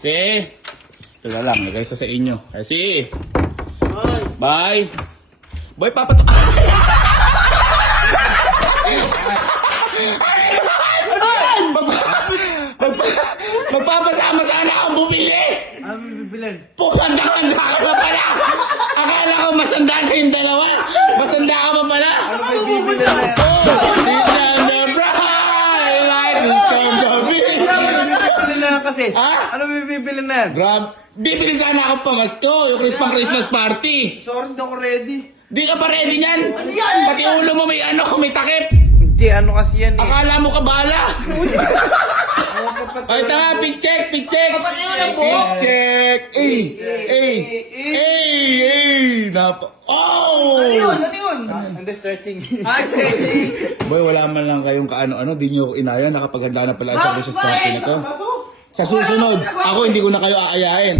Si. Teka lang, lagay sa inyo. Si. Bye. Boy, papato. Magpapasama sana akong bumili. Ano bibilin? Pukanda-handa ka pa pala. Akala ko masanda na yung dalawa. Masanda ka pa pala. Ano ba bibilin na yan? Bibili na yan kasi. Ha? Ano bibili na yan? Grab. Bibili sana akong pamasko. Yung Christmas party. Sorry, hindi ako ready. Di ka pa ready niyan? Pati ulo mo may ano, may takip. Hindi, ano kasi yan eh. Akala mo kabala. Ay, tanga, pig check. Kapatid mo ng buhok. Pig check. Oh! Ano yun? Ano yun? Hindi, stretching. Stretching. Boy, wala man lang kayong kaano-ano. Di nyo ako inaya. Nakapaghanda na pala sa Christmas party na to. Sa susunod, ako hindi ko na kayo aayain.